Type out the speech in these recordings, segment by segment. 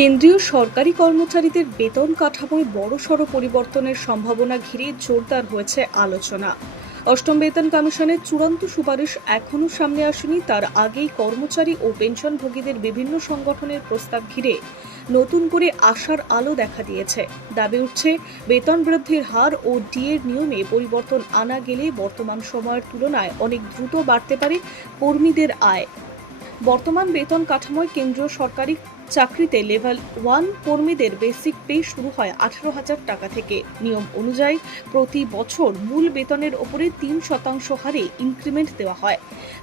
কেন্দ্রীয় সরকারি কর্মচারীদের বেতন কাঠামোয় বড়সড় পরিবর্তনের সম্ভাবনা ঘিরে জোরদার হয়েছে আলোচনা। অষ্টম বেতন কমিশনের চূড়ান্ত সুপারিশ এখনও সামনে আসেনি, তার আগেই কর্মচারী ও পেনশনভোগীদের বিভিন্ন সংগঠনের প্রস্তাব ঘিরে নতুন করে আশার আলো দেখা দিয়েছে। দাবি উঠছে, বেতন বৃদ্ধির হার ও ডিএর নিয়মে পরিবর্তন আনা গেলে বর্তমান সময়ের তুলনায় অনেক দ্রুত বাড়তে পারে কর্মীদের আয়। বর্তমান বেতন কাঠামোয় কেন্দ্রীয় সরকারি চাকরিতে লেভেল 1 কর্মীদের বেসিক পে শুরু হয় 18,000 টাকা থেকে। নিয়ম অনুযায়ী প্রতি বছর মূল বেতনের ওপরে 3% হারে ইনক্রিমেন্ট দেওয়া হয়।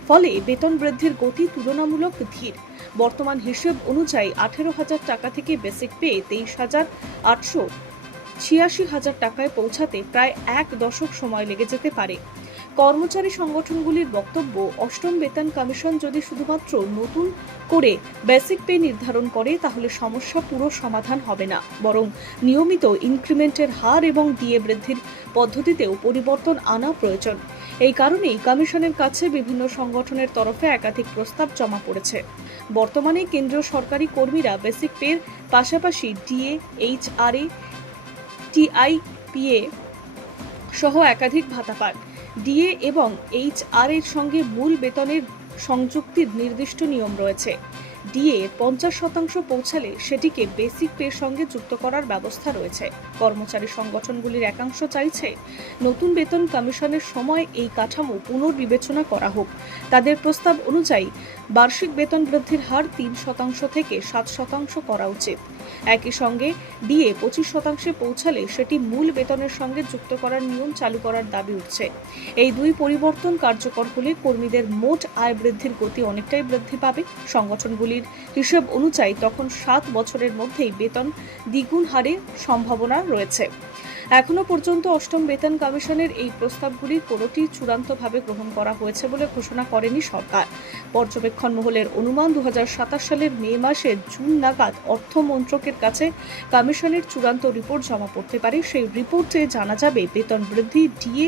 ফলে বেতন বৃদ্ধির গতি তুলনামূলক ধীর। বর্তমান হিসেব অনুযায়ী 18,000 টাকা থেকে বেসিক পে 23,886,000 টাকায় পৌঁছাতে প্রায় এক দশক সময় লেগে যেতে পারে। কর্মচারী সংগঠনগুলির বক্তব্য, অষ্টম বেতন কমিশন যদি শুধুমাত্র নতুন করে বেসিক পে নির্ধারণ করে তাহলে সমস্যা পুরো সমাধান হবে না, বরং নিয়মিত ইনক্রিমেন্টের হার এবং ডিএ বৃদ্ধির পদ্ধতিতেও পরিবর্তন আনা প্রয়োজন। এই কারণেই কমিশনের কাছে বিভিন্ন সংগঠনের তরফে একাধিক প্রস্তাব জমা পড়েছে। বর্তমানে কেন্দ্রীয় সরকারি কর্মীরা বেসিক পের পাশাপাশি ডিএ, এইচআরএ, টিআইপিএ সহ একাধিক ভাতা পান। ডিএ এবং এইচআর এর সঙ্গে মূল বেতনের সংযুক্তির নির্দিষ্ট নিয়ম রয়েছে। ডিএ 50% পৌঁছালে সেটিকে বেসিক পের সঙ্গে যুক্ত করার ব্যবস্থা রয়েছে। কর্মচারী সংগঠনগুলির একাংশ চাইছে নতুন বেতন কমিশনের সময় এই কাঠামো পুনর্বিবেচনা করা হোক। তাদের প্রস্তাব অনুযায়ী বার্ষিক বেতন বৃদ্ধির হার 3% থেকে 7% করা উচিত। একই সঙ্গে ডিএ 25% পৌঁছালে সেটি মূল বেতনের সঙ্গে যুক্ত করার নিয়ম চালু করার দাবি উঠছে। এই দুই পরিবর্তন কার্যকর হলে কর্মীদের মোট আয় বৃদ্ধির গতি অনেকটাই বৃদ্ধি পাবে। সংগঠনগুলির হিসেব অনুযায়ী তখন 7 বছরের মধ্যেই বেতন দ্বিগুণ হারে সম্ভাবনা রয়েছে। এখনো পর্যন্ত অষ্টম বেতন কমিশনের এই প্রস্তাবগুলির কোনোটি চূড়ান্তভাবে গ্রহণ করা হয়েছে বলে ঘোষণা করেনি সরকার। পর্যবেক্ষণ মহলের অনুমান 2027 সালের মে মাসের জুন নাগাদ অর্থ মন্ত্রকের কাছে কমিশনের চূড়ান্ত রিপোর্ট জমা পড়তে পারে। সেই রিপোর্টে জানা যাবে বেতন বৃদ্ধি, ডিএ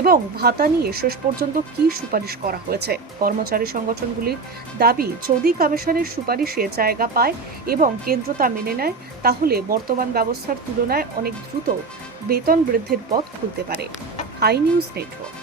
এবং ভাতা নিয়ে শেষ পর্যন্ত কি সুপারিশ করা হয়েছে। কর্মচারী সংগঠনগুলির দাবি, যদি কমিশনের সুপারিশে জায়গা পায় এবং কেন্দ্র তা মেনে নেয় তাহলে বর্তমান ব্যবস্থার তুলনায় অনেক দ্রুত বেতন বৃদ্ধির পথ খুলতে পারে। Hi news network.